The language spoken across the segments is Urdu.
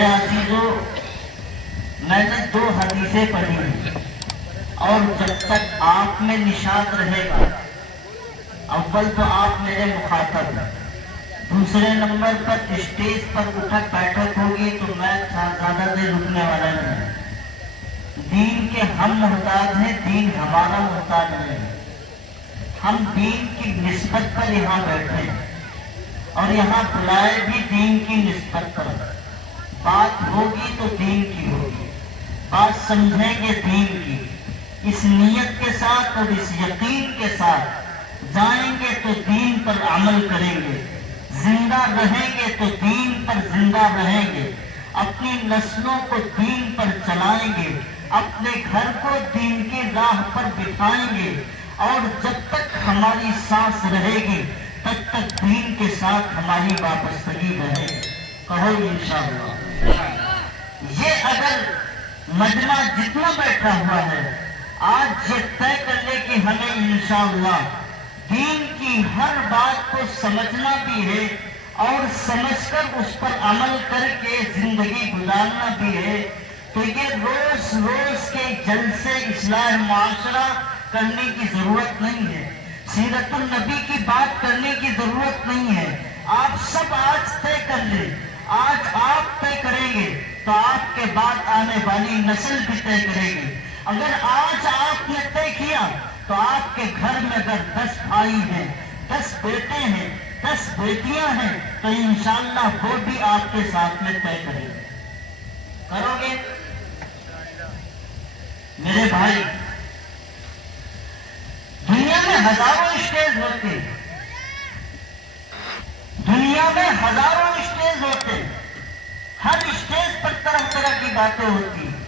میرے عزیزوں، میں نے 2 حدیثیں پڑھی ہیں، اور جب تک آپ میں نشاط رہے گا، اول تو آپ میرے مخاطب ہیں، دوسرے نمبر پر اسٹیج پر اٹھک بیٹھک ہوگی تو میں زیادہ دیر رکنے والا نہیں ہے۔ دین کے ہم محتاج ہیں، دین ہمارا محتاج نہیں ہے۔ ہم دین کی نسبت پر یہاں بیٹھے ہیں، اور یہاں بلائے بھی دین کی نسبت پر۔ بات ہوگی تو دین کی ہوگی، بات سمجھیں گے دین کی، اس نیت کے ساتھ اور اس یقین کے ساتھ جائیں گے تو دین پر عمل کریں گے، زندہ رہیں گے تو دین پر زندہ رہیں گے، اپنی نسلوں کو دین پر چلائیں گے، اپنے گھر کو دین کی راہ پر بٹھائیں گے، اور جب تک ہماری سانس رہے گی تب تک دین کے ساتھ ہماری وابستگی رہے گی۔ کہو انشاءاللہ۔ یہ اگر مجمع جتنا بیٹھا ہوا ہے، آج یہ طے کر لے کہ ہمیں انشاءاللہ دین کی ہر بات کو سمجھنا بھی ہے، اور سمجھ کر اس پر عمل کر کے زندگی گزارنا بھی ہے، تو یہ روز روز کے جلسے اصلاح معاشرہ کرنے کی ضرورت نہیں ہے، سیرت النبی کی بات کرنے کی ضرورت نہیں ہے۔ آپ سب آج طے کر لیں، آج آپ طے کریں گے تو آپ کے بعد آنے والی نسل بھی طے کرے گی۔ اگر آج آپ نے طے کیا تو آپ کے گھر میں اگر 10 بھائی ہیں، 10 بیٹے ہیں، 10 بیٹیاں ہیں، تو انشاءاللہ وہ بھی آپ کے ساتھ میں طے کریں گے۔ کرو گے میرے بھائی؟ دنیا میں ہزاروں اسٹیج ہوتے ہیں، دنیا میں ہزاروں اسٹیج ہوتے ہیں، ہر اسٹیج پر طرح طرح کی باتیں ہوتی ہیں۔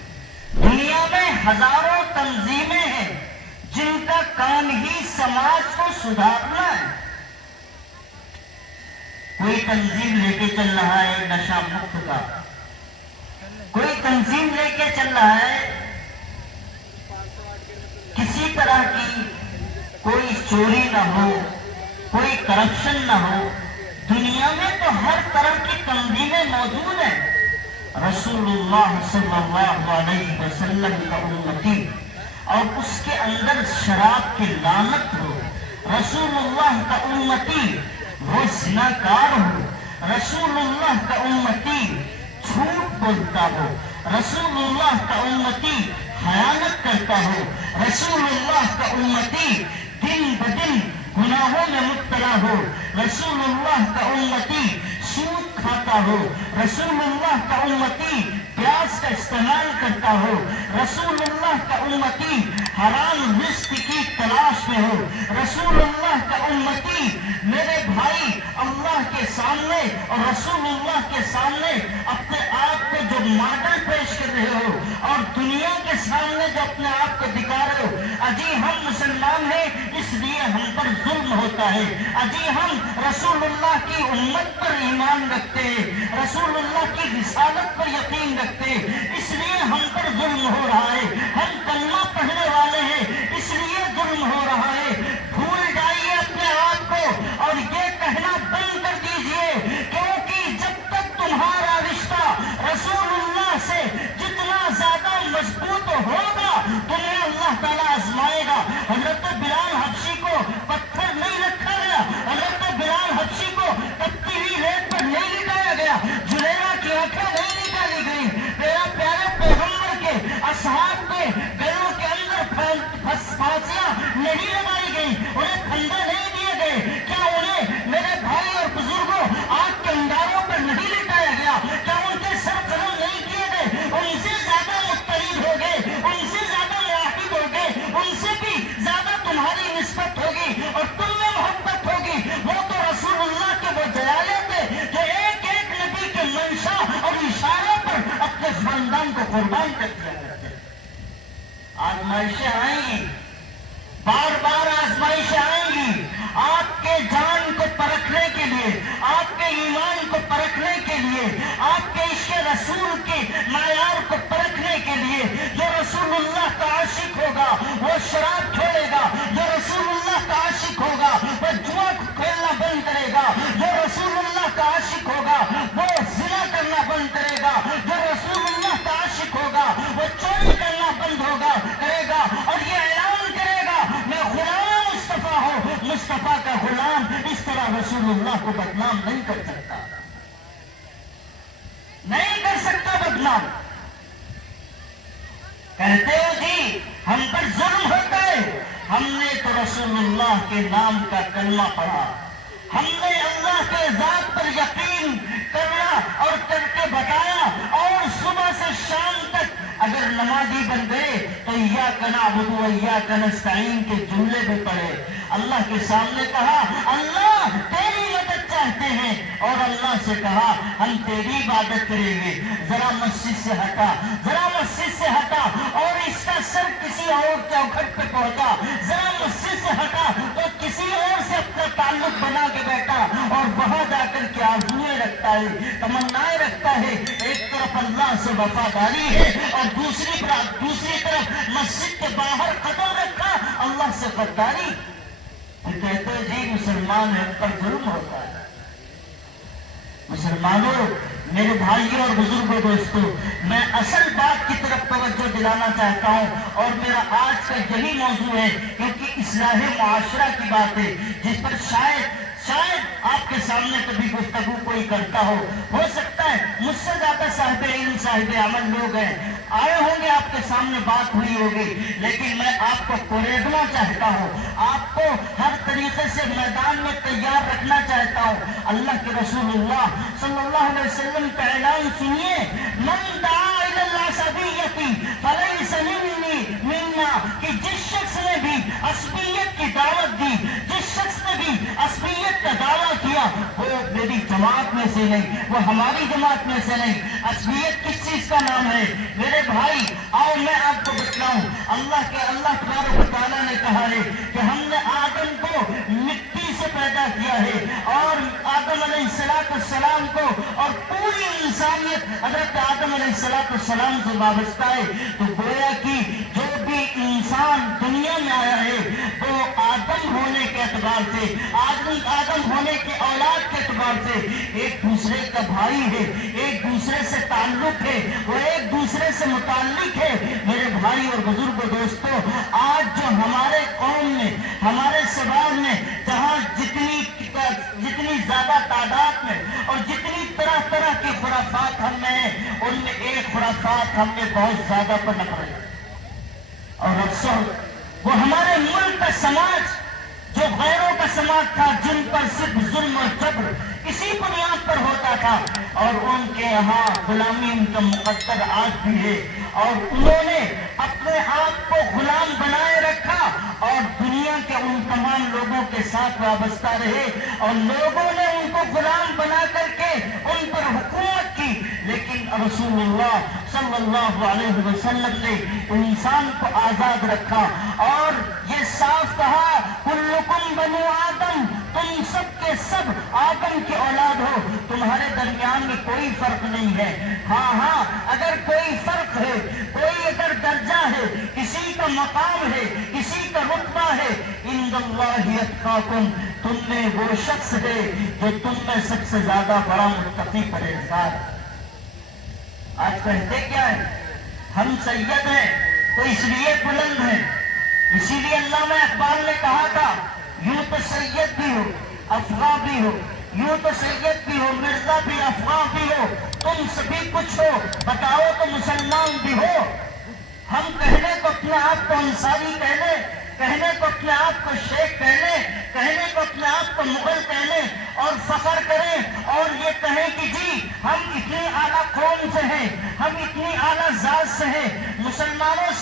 دنیا میں ہزاروں تنظیمیں ہیں جن کا کام ہی سماج کو سدھارنا ہے۔ کوئی تنظیم لے کے چل رہا ہے نشہ مکت کا، کوئی تنظیم لے کے چل رہا ہے کسی طرح کی کوئی چوری نہ ہو، کوئی کرپشن نہ ہو۔ دنیا میں تو ہر طرح کی تنظیمیں موجود ہیں۔ رسول اللہ صلی اللہ علیہ وسلم کا امتی اور اس کے اندر شراب کی لعنت ہو، رسول اللہ کا امتی وہ زناکار ہو، رسول اللہ کا امتی جھوٹ بولتا ہو، رسول اللہ کا امتی خیانت کرتا ہو، رسول اللہ کا امتی دن بدن گناہوں میں مبتلا ہو، رسول اللہ کا امتی سود کھاتا ہو، رسول اللہ کا امتی پیاز کا استعمال کرتا ہو، رسول اللہ کا امتی حرام رزق کی تلاش میں ہو، رسول اللہ کا امتی میرے بھائی اللہ کے سامنے اور رسول اللہ کے سامنے اپنے آپ کو جو ماڈل پیش کر رہے ہو، اور دنیا کے سامنے جو اپنے آپ کو دکھا رہے ہو، اجی ہم مسلمان ہیں اس لیے ہم پر ظلم ہوتا ہے، اجی ہم رسول اللہ کی امت پر ایمان رکھتے ہیں، رسول اللہ کی رسالت پر یقین رکھتے ہیں، اس لیے ہم پر ظلم ہو رہا ہے، ہم کلمہ پڑھنے والے ہیں اس لیے ظلم ہو رہا ہے۔ بھول جائیے اپنے آپ کو اور یہ کہنا بند کر دیجئے، کیونکہ جب تک تمہارا رشتہ رسول اللہ سے جتنا زیادہ مضبوط ہوگا تمہیں اللہ تعالیٰ آزمائے گا۔ حضرت بلال حبشی کو پتھر نہیں رکھا گیا، حضرت بلال حبشی کو کپتی ہوئی ریت پر نہیں لٹایا گیا، جلیلا کی آنکھیں نہیں نکالی گئی، میرا پیارے پیغمبر کے اصحاب کے گلوں کے اندر پھانسیاں نہیں لگائی گئی، انہیں پھندے نہیں دیے گئے، کیا انہیں میرے بھائی اور بزرگوں آگ کے انگاروں پر نہیں لٹایا گیا، کیا ان کے سر قلم نہیں کیے گئے؟ ان سے زیادہ متحد ہو گئے، ان سے زیادہ معاہد ہو گئے، ان سے بھی زیادہ تمہاری نسبت ہوگی اور تم میں محبت ہوگی۔ وہ تو رسول اللہ کے وہ جلالے تھے جو ایک ایک نبی کے منشا اور اشارے پر اپنے خاندان کو قربان کر دیا کرتے تھے۔ آزمائشیں آئیں گی، بار بار آزمائشیں آئیں گی، آپ کے جان کو پرکھنے کے لیے، آپ کے ایمان کو پرکھنے کے لیے، آپ کے عشق رسول کے معیار کو پرکھنے کے لیے۔ جو رسول اللہ کا عاشق ہوگا وہ شراب چھوڑے گا، جو رسول اللہ کا عاشق ہوگا وہ جوا کھیلنا بند کرے گا، جو رسول اللہ کا عاشق ہوگا وہ زنا کرنا بند کرے گا، جو دوسرا رسول اللہ کو بدنام نہیں کر سکتا، نہیں کر سکتا بدنام۔ کہتے ہو جی ہم پر ظلم ہوتا ہے، ہم نے تو رسول اللہ کے نام کا کلمہ پڑھا، ہم نے اللہ کے ذات پر یقین کرنا اور کر کے بتایا، اور صبح سے شام تک اگر نمازی بن گئے تو ایاک نعبد و ایاک نستعین کے جملے بھی پڑھے، اللہ کے سامنے کہا اللہ تیری مدد چاہتے ہیں، اور اللہ سے کہا ہم تیری عبادت کریں گے۔ ذرا مسجد سے ہٹا، ذرا مسجد سے ہٹا اور اس کا سر کسی اور چوکھٹ پہ پہنچا، ذرا مسجد سے ہٹا تو کسی اور سے اپنا تعلق بنا کے بیٹھا، اور وہاں جا کر کے آرزوئیں رکھتا ہے، تمنائیں رکھتا ہے، ایک طرف اللہ سے وفاداری ہے اور دوسری طرف مسجد کے باہر قدم رکھا اللہ سے غداری۔ کہتے جی مسلمان ہم پر ظلم ہوتا ہے۔ مسلمانوں، میرے بھائیوں اور بزرگوں، دوستوں، میں اصل بات کی طرف توجہ دلانا چاہتا ہوں، اور میرا آج کا یہی موضوع ہے، کیونکہ اصلاح معاشرہ کی بات ہے جس پر شاید آپ کے سامنے کبھی گفتگو کوئی کرتا ہو سکتا ہے مجھ سے زیادہ صاحب علم صاحب عمل لوگ ہیں، آئے ہوں گے آپ کے سامنے بات ہوئی ہوگی، لیکن میں آپ کو کوریدنا چاہتا ہوں، آپ کو ہر طریقے سے میدان میں تیار رکھنا چاہتا ہوں۔ اللہ کے رسول اللہ صلی اللہ علیہ وسلم کا اعلان سنیے، من دعا الی العصبیۃ فلیس منا، کہ جس شخص نے بھی عصبیت کی دعوت دی، جس شخص نے بھی عصبیت کا دعویٰ کیا، وہ میری جماعت میں سے نہیں، وہ ہماری جماعت میں سے نہیں۔ عصبیت کس چیز کا نام ہے میرے بھائی؟ آؤ میں آپ کو بتلاؤں۔ اللہ تبارک و تعالیٰ نے کہا ہے کہ ہم نے آدم کو مٹی سے پیدا کیا ہے، اور آدم علیہ السلام کو اور پوری انسانیت حضرت آدم علیہ السلام سے وابستہ ہے۔ تو گویا کہ جو بھی انسان دنیا میں آیا ہے وہ آدم ہونے کے اعتبار سے، آدم ہونے کے اولاد کے اعتبار سے ایک دوسرے کا بھائی ہے، ایک دوسرے سے تعلق ہے، وہ ایک دوسرے سے متعلق ہے۔ میرے بھائی اور بزرگوں، دوستوں، آج جو ہمارے قوم میں، ہمارے شباب میں جہاں جتنی زیادہ تعداد میں اور جتنی طرح کی خرافات ہم میں ہیں، ان میں ایک خرافات ہم نے بہت زیادہ پنپ رہی، اور افسوس وہ ہمارے ملک کا سماج جو غیروں کا سماج تھا، جن پر صرف ظلم اور جبر اسی بنیاد پر ہوتا تھا، اور ان کے یہاں غلامی ان کا مقدر آج بھی ہے، اور انہوں نے اپنے آپ کو غلام بنائے رکھا اور دنیا کے ان تمام لوگوں کے ساتھ وابستہ رہے، اور لوگوں نے ان کو غلام بنا کر کے ان پر حکومت کی۔ لیکن رسول اللہ صلی اللہ علیہ وسلم نے انسان کو آزاد رکھا اور یہ صاف کہا کلکم بنو آدم، تم سب کے سب آدم کی اولاد ہو، تمہارے درمیان میں کوئی فرق نہیں ہے۔ ہاں اگر کوئی فرق ہے، کوئی اگر درجہ ہے، کسی کا مقام ہے، کسی کا رتبہ ہے، عند اللہ اتقاکم، تم میں وہ شخص ہے جو تم میں سب سے زیادہ بڑا متقی پرہیزگار۔ آج کہتے کیا ہے؟ ہم سید ہیں تو اس لیے بلند ہیں، اسی لیے علامہ اقبال نے کہا تھا یوں تو سید بھی ہو، افغاں بھی ہو، یوں تو سید بھی ہو، مرزا بھی، افغاں بھی ہو، تم سبھی کچھ ہو، بتاؤ تو مسلمان بھی ہو۔ ہم کہنے کو اپنے آپ کو انصاری کہنے کو اپنے آپ کو شیخ کہنے کو اپنے آپ کو مغل کہنے اور فخر کریں اور یہ کہیں کہ جی ہم اتنی اعلیٰ قوم سے ہیں، ہم اتنی اعلیٰ ذات سے ہیں۔ مسلمانوں،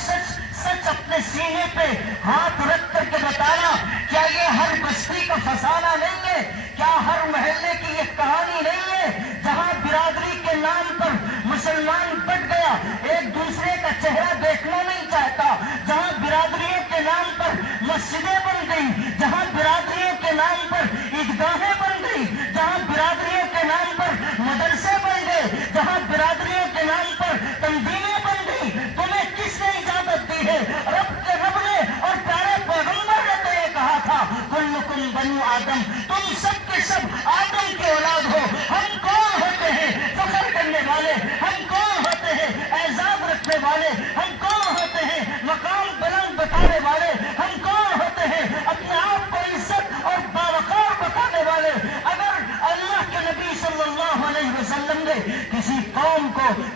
سچ اپنے سینے پہ ہاتھ رکھ کر کے بتانا، کیا یہ ہر بستی کا فسانہ نہیں ہے؟ کیا ہر محلے کی یہ کہانی نہیں ہے جہاں برادری کے نام پر مسلمان بٹ گیا، ایک دوسرے کا چہرہ دیکھنا نہیں چاہتا، جہاں برادریوں کے نام پر مسجدیں بن گئی، جہاں برادریوں کے نام پر عیدگاہیں بن گئی، جہاں برادریوں کے نام پر مدرسے بن گئے، جہاں برادریوں کے نام پر تنظیمیں بن گئی؟ تمہیں کس نے اجازت دی ہے؟ رب نے اور پیارے پیغمبر نے تو یہ کہا تھا کلکم بنو آدم، تم سب کے سب آدم کی اولاد ہو۔ ہم کون ہوتے ہیں فخر کرنے والے؟ ہم کون ہوتے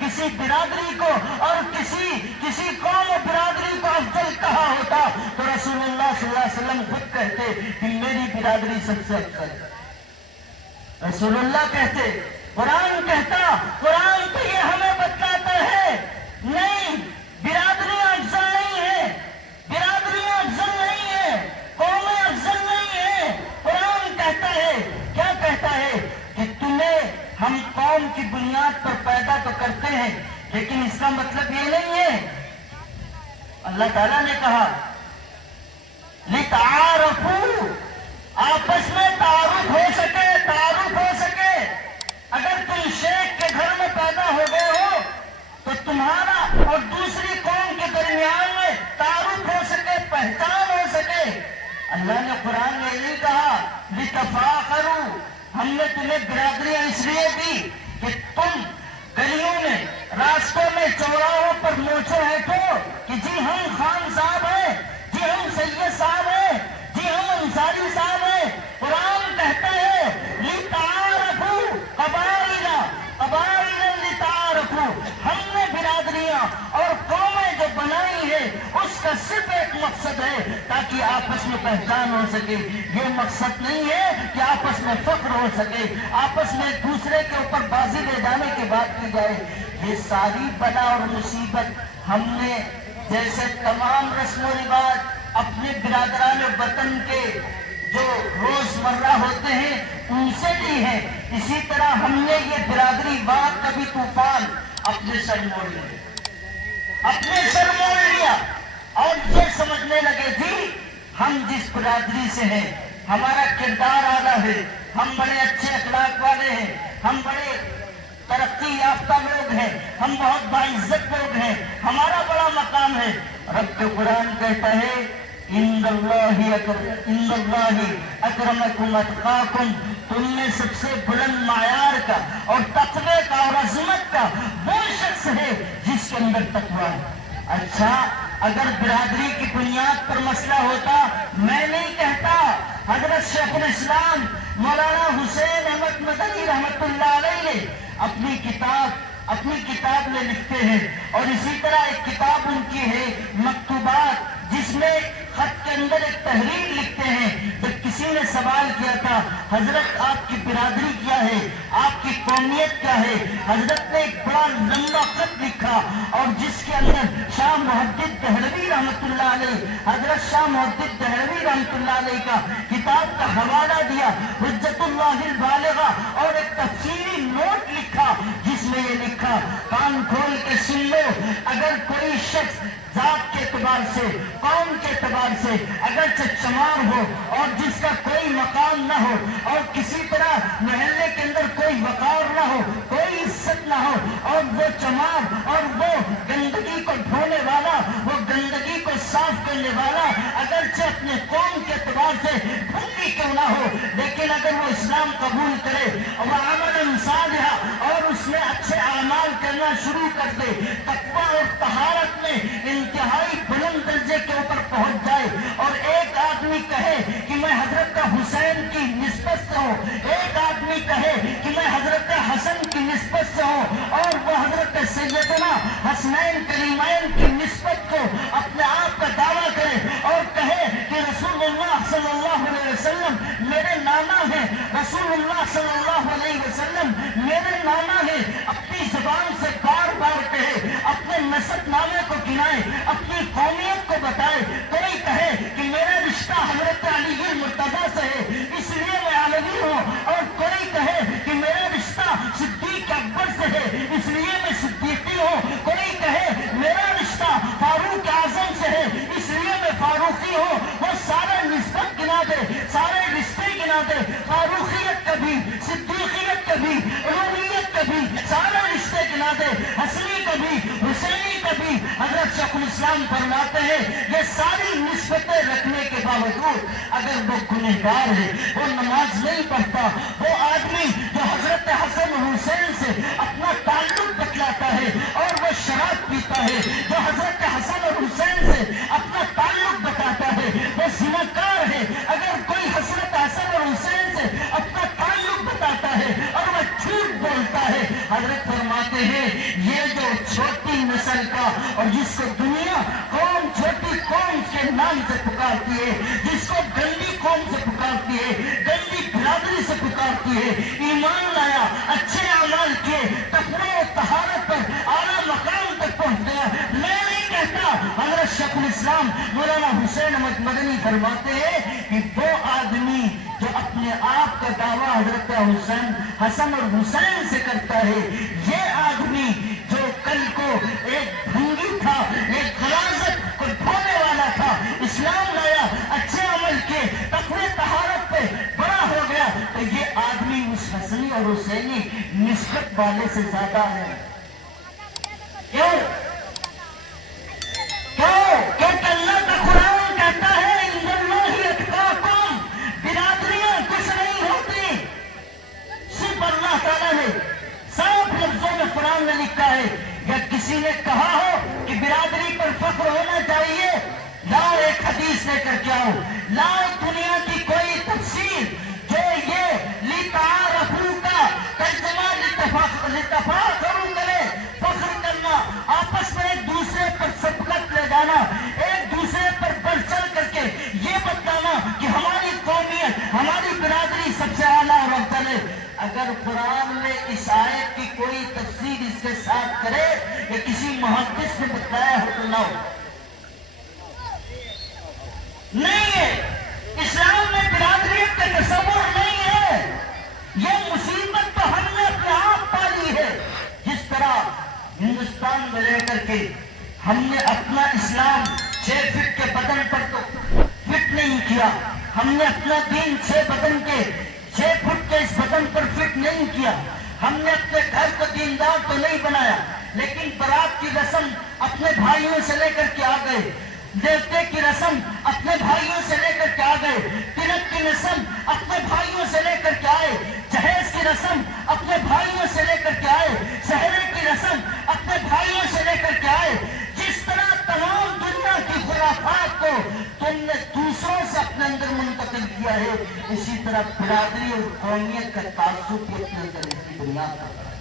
کسی برادری کو اور کسی قوم و برادری کو افضل کہا ہوتا تو رسول اللہ صلی اللہ علیہ وسلم خود کہتے کہ میری برادری سب سے افضل ہے. رسول اللہ کہتے, قرآن کہتا, قرآن تو یہ ہمیں بتلاتا ہے نہیں, برادریاں افضل نہیں ہے, برادریاں افضل نہیں ہے, قومیں افضل نہیں ہے. قرآن کہتا ہے, کیا کہتا ہے کہ تمہیں ہم قوم کی بنیاد پر پیدا تو کرتے ہیں لیکن اس کا مطلب یہ نہیں ہے. اللہ تعالیٰ نے کہا لِتَعَارَفُوا, آپس میں تعارف ہو سکے, تعارف ہو سکے. اگر تم شیخ کے گھر میں پیدا ہو گئے ہو تو تمہارا اور دوسری قوم کے درمیان میں تعارف ہو سکے, پہچان ہو سکے. اللہ نے قرآن میں نہیں کہا لِتَفَاخَرُوا, ہم نے تمہیں برادریاں اس لیے دی کہ تم گلیوں میں, راستوں میں, چوراہوں پر نوچو ہٹو کہ جی ہم خان صاحب ہیں, جی ہم سید صاحب ہیں, جی ہم انصاری صاحب ہیں. قرآن کہتا ہے لِتَعَارَفُوا قَبَائِلَ, قَبَائِلَ لِتَعَارَفُوا, ہم نے برادریاں اور قومیں جو بنائی ہیں اس کا صرف ایک مقصد ہے تاکہ آپس میں پہچان ہو سکے. یہ مقصد نہیں ہے کہ آپس میں فخر ہو سکے, آپس میں ایک دوسرے کے اوپر بازی لے جانے کی بات کی جائے. یہ ساری بلا اور مصیبت ہم نے جیسے تمام رسم و رواج اپنے برادران وطن کے جو روز مرہ ہوتے ہیں ان سے لی ہے, اسی طرح ہم نے یہ برادری واد کبھی طوفان اپنے سر موڑ لیا, اپنے سر موڑ لیا اور یہ سمجھنے لگے جی ہم جس برادری سے ہیں ہمارا کردار اعلیٰ ہے, ہم بڑے اچھے اخلاق والے ہیں, ہم بڑے ترقی یافتہ لوگ ہیں, ہم بہت باعزت لوگ ہیں, ہمارا بڑا مقام ہے. رب کے قرآن کہتا ہے عند اللہ اکرمکم اتقاکم, تم میں سب سے بلند معیار کا اور تقوی کا اور عظمت کا وہ شخص ہے جس کے اندر تقوی ہے. اچھا اگر برادری کی بنیاد پر مسئلہ ہوتا, میں نہیں کہتا, حضرت شیخ الاسلام مولانا حسین احمد مدنی رحمت اللہ علیہ نے اپنی کتاب میں لکھتے ہیں, اور اسی طرح ایک کتاب ان کی ہے مکتوبات, جس میں خط کے اندر ایک تحریر لکھتے ہیں. جب کسی نے سوال کیا تھا حضرت آپ کی برادری کیا ہے, آپ کی قومیت کیا ہے, حضرت نے ایک بڑا لمبا خط لکھا اور جس کے اندر شاہ محدث دہلوی رحمت اللہ علیہ, حضرت شاہ محدث دہلوی رحمت اللہ علیہ کا کتاب کا حوالہ دیا حجت اللہ البالغہ, اور ایک تفصیلی نوٹ لکھا جس میں یہ لکھا, کان کھول کے سن لو, اگر کوئی شخص ذات کے اعتبار سے, قوم کے اعتبار سے اگرچہ چمار ہو اور جس کا کوئی مقام نہ ہو اور کسی طرح محلے کے اندر کوئی وقار نہ ہو, کوئی عزت نہ ہو, اور وہ چمار اور وہ گندگی کو دھونے والا, وہ گندگی کو صاف کرنے والا اگرچہ اپنے قوم کے اعتبار سے ڈھنگی کیوں نہ ہو, لیکن اگر وہ اسلام قبول کرے اور وہ عمل صالحہ اور اس میں اچھے اعمال کرنا شروع کر دے, تقویٰ اور طہارت میں انتہائی بلند درجے کے اوپر پہنچ جائے, اور ایک آدمی کہے کہ میں حضرت حسین کی نسبت سے ہوں, ایک آدمی کہے کہ میں حضرت حسن کی نسبت سے ہوں, اور وہ حضرت سیدنا حسنین کریمین کی نسبت کو اپنے آپ کا دعویٰ کرے اور کہے کہ رسول اللہ صلی اللہ علیہ وسلم میرے نانا ہیں, رسول اللہ صلی اللہ علیہ وسلم میرے نانا ہیں, اپنی زبان سے بار بار کہے, اپنے نسب نامے کو گنائے, اپنی قومیت کو بتائے, کوئی کہے کہ میرا رشتہ حضرت علی مرتضیٰ سے ہے اس لیے میں علوی ہوں, اور کوئی کہے کہ میرا رشتہ صدیق اکبر سے ہے اس لیے میں صدیقی ہوں, کوئی کہے میرا رشتہ فاروق اعظم سے ہے اس لیے میں فاروقی ہوں. وہ سارے نسبت گنا دے, سارے رشتے گنا دے, فاروقیت کبھی, صدیقیت کبھی, علویت کبھی, سارے رشتے گنا دے, حسنی کبھی, حسینی کبھی. حضرت شیخ الاسلام فرماتے ہیں یہ ساری نسبتیں رکھنے کے باوجود اگر وہ گنہگار ہے, وہ نماز نہیں پڑھتا, وہ آدمی جو حضرت حسن حسین سے اپنا تعلق بتلاتا ہے اور وہ شراب پیتا ہے, جو حضرت حسن اور حسین سے اپنا تعلق بتاتا ہے وہ زناکار ہے. اگر کوئی حضرت حسن اور حسین سے اپنا تعلق بتاتا ہے اور وہ جھوٹ بولتا ہے, حضرت فرماتے ہیں یہ جو چھوٹی نسل کا اور جس کو دنیا قوم چھوٹی قوم کے نام سے پکارتی ہے، جس کو گندی قوم سے پکارتی ہے، گندی برادری سے پکارتی ہے، ایمان لایا، اچھے اعمال کیے، تقوی و طہارت پر اعلیٰ مقام تک پہنچ گیا. میں نہیں کہتا، حضرت شیخ الاسلام مولانا حسین احمد مدنی فرماتے ہیں کہ وہ آدمی جو اپنے آپ کا دعویٰ حضرت حسن اور حسین سے کرتا ہے، یہ آدمی جو کل کو ایک بھنگی تھا، ایک غلاظت کو دھونے والا تھا، اسلام لایا، اچھے عمل کے تقوی طہارت پہ بڑا ہو گیا، تو یہ آدمی اس حسنی اور حسینی نسبت والے سے زیادہ ہے. کیوں؟ کیونکہ اللہ کا قرآن کہتا ہے ان اللہ اتقاکم، برادریاں کچھ نہیں ہوتی، صرف اللہ تعالیٰ نے صاف لفظوں میں قرآن میں لکھا ہے. یا کسی نے کہا ہو کہ برادری پر فخر ہونا چاہیے، لاؤ ایک حدیث لے کر کے آؤ، لاؤ دنیا کی کوئی تفسیر جو یہ لتعارفوا کا ترجمہ لتفاخروا کرے، فخر کرنا، آپس میں ایک دوسرے پر سبقت لے جانا، ایک دوسرے پر بڑھ چڑھ کر کے یہ بتانا کہ ہماری قومیت، ہماری برادری سب سے اعلیٰ اور افضل ہے. اگر قرآن میں اس آیت کی کوئی تفسیر اس کے ساتھ کرے یا کسی محدث نے بتایا ہو تو لاؤ. نہیں ہے، اسلام میں برادریت کا تصور نہیں ہے. یہ مصیبت تو ہم نے اپنے آپ پالی ہے. جس طرح ہندوستان میں رہ کر کے ہم نے اپنا اسلام 6 فٹ کے بدن پر تو فٹ نہیں کیا، ہم نے اپنا دین 6 فٹ کے اس بدن پر فٹ نہیں کیا، ہم نے اپنے گھر کو دیندار تو نہیں بنایا، لیکن برات کی رسم اپنے بھائیوں سے لے کر کے آ گئے، دیوتے کی رسم اپنے بھائیوں سے لے کر کے آ گئے، تلک کی رسم اپنے بھائیوں سے لے کر کے آئے، جہیز کی رسم اپنے بھائیوں سے لے کر کے آئے، سہرے کی رسم اپنے بھائیوں سے لے کر کے آئے. جس طرح تمام دنیا کی خرافات کو تم نے دوسروں سے اپنے اندر منتقل کیا ہے، اسی طرح برادری اور قومیت کا تعصب بھی اپنے اندر اس کی بنیاد پر